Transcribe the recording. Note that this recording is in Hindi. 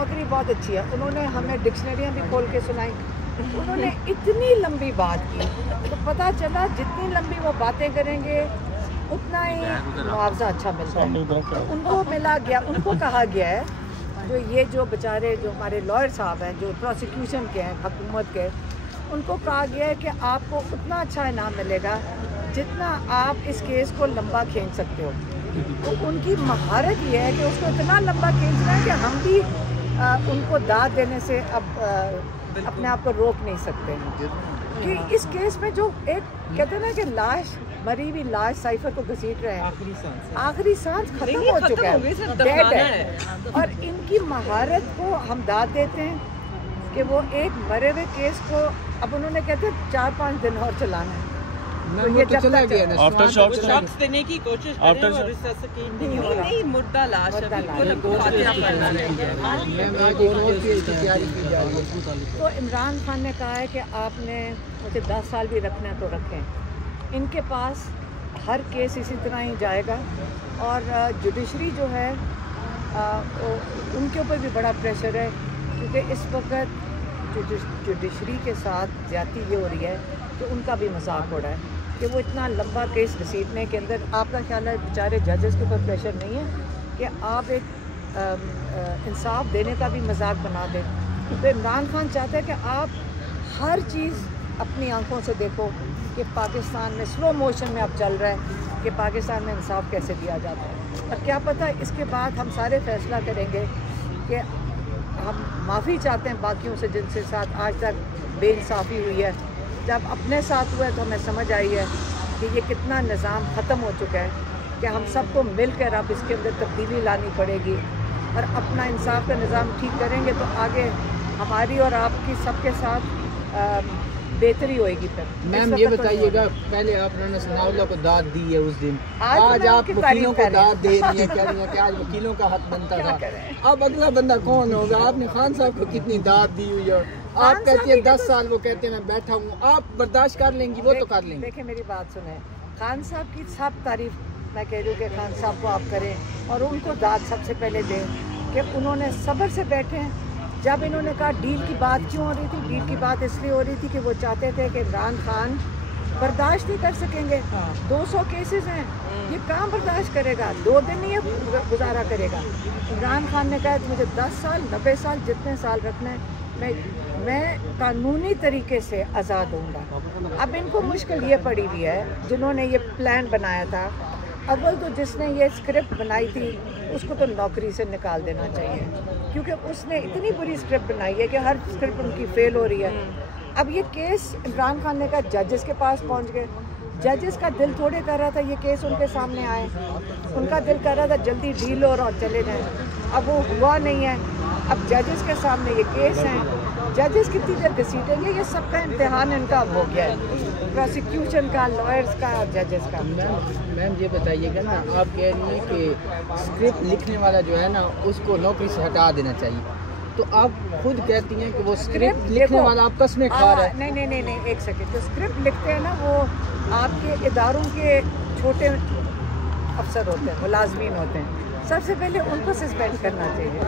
नौकरी बहुत अच्छी है। उन्होंने हमें डिक्शनरियाँ भी खोल के सुनाई। उन्होंने इतनी लंबी बात की तो पता चला जितनी लंबी वो बातें करेंगे उतना ही मुआवजा अच्छा मिलता है। उनको मिला गया, उनको कहा गया है जो बेचारे जो हमारे लॉयर साहब हैं जो प्रोसिक्यूशन के हैं हुकूमत के, उनको कहा गया है कि आपको उतना अच्छा इनाम मिलेगा जितना आप इस केस को लंबा खींच सकते हो। तो उनकी महारत ये है कि उसको इतना लंबा खींचना है कि हम भी उनको दाद देने से अब अपने आप को रोक नहीं सकते कि इस केस में जो एक कहते हैं ना कि लाश, मरी हुई लाश साइफर को घसीट रहे हैं, आखिरी सांस खत्म हो चुका है, डेड है। और इनकी महारत को हम दाद देते हैं कि वो एक मरे हुए केस को अब उन्होंने कहते हैं 4-5 दिन और चलाना है। तो ये तो चला गया ना, आफ्टर शॉक्स देने की कोशिश करें और रिससिकेट नहीं मुर्दा लाश अभी तो इमरान खान ने कहा है कि आपने मुझे 10 साल भी रखना है तो रखें। इनके पास हर केस इसी तरह ही जाएगा और जुडिशरी जो है उनके ऊपर भी बड़ा प्रेशर है क्योंकि इस वक्त जुडिशरी के साथ ज्यादती ये हो रही है कि उनका भी मजाक हो रहा है कि वो इतना लंबा केस घसीटने के अंदर आपका ख्याल है बेचारे जजेस के ऊपर प्रेशर नहीं है कि आप एक इंसाफ देने का भी मजाक बना दें। तो इमरान खान चाहता है कि आप हर चीज़ अपनी आंखों से देखो कि पाकिस्तान में स्लो मोशन में अब चल रहा है कि पाकिस्तान में इंसाफ कैसे दिया जाता है। और क्या पता इसके बाद हम सारे फैसला करेंगे कि हम माफ़ी चाहते हैं बाकियों से जिनसे साथ आज तक बेइंसाफ़ी हुई है। जब अपने साथ हुआ है तो हमें समझ आई है कि ये कितना निज़ाम ख़त्म हो चुका है कि हम सबको मिलकर अब इसके अंदर तब्दीली लानी पड़ेगी और अपना इंसाफ का निज़ाम ठीक करेंगे तो आगे हमारी और आपकी सबके साथ बेहतरी होएगी। फिर मैम ये बताइएगा, पहले आप राना सनाउल्लाह को दाद दी है उस दिन, आज आप वकीलों को दाद दे रही हैं, कह रही हैं कि आज वकीलों का हक बनता था। अब अगला बंदा कौन होगा? आपने खान साहब को कितनी दाद दी हुई है, आप कहती है 10 साल, वो कहते हैं मैं बैठा हूँ, आप बर्दाश्त कर लेंगी? वो तो कर लेंगे। देखिए मेरी बात सुने, खान साहब की सब तारीफ मैं कह रही हूँ कि खान साहब को आप करें और उनको दाद सबसे पहले दें कि उन्होंने सब्र से बैठे। जब इन्होंने कहा डील की बात क्यों हो रही थी, डील की बात इसलिए हो रही थी कि वो चाहते थे कि इमरान खान बर्दाश्त नहीं कर सकेंगे। 200 केसेस हैं, ये कहाँ बर्दाश्त करेगा, 2 दिन नहीं है गुजारा करेगा। इमरान खान ने कहा मुझे 10 साल 90 साल जितने साल रखना है मैं कानूनी तरीके से आज़ाद दूँगा। अब इनको मुश्किल ये पड़ी हुई है जिन्होंने ये प्लान बनाया था, अव्वल तो जिसने ये स्क्रिप्ट बनाई थी उसको तो नौकरी से निकाल देना चाहिए क्योंकि उसने इतनी बुरी स्क्रिप्ट बनाई है कि हर स्क्रिप्ट उनकी फेल हो रही है। अब ये केस इमरान खान ने कहा जजेस के पास पहुंच गए, जजेस का दिल थोड़े कर रहा था ये केस उनके सामने आए, उनका दिल कर रहा था जल्दी डील हो और चले जाएं। अब वो हुआ नहीं है, अब जजेस के सामने ये केस हैं, जजेस कितनी देर घसीटेंगे, ये सबका इम्तिहान इनका अब हो गया है, प्रोसिक्यूशन का, लॉयर्स का और जजेस का। मैम ये बताइएगा ना, आप कह रही हैं कि स्क्रिप्ट लिखने वाला जो है ना उसको नौकरी से हटा देना चाहिए, तो आप खुद कहती हैं कि वो स्क्रिप्ट लिखने वाला आप कसमें खा रहा है। नहीं, एक सेकंड, जो स्क्रिप्ट लिखते हैं ना वो आपके इदारों के छोटे अफसर होते हैं, मुलाजमीन होते हैं, सबसे पहले उनको सस्पेंड करना चाहिए।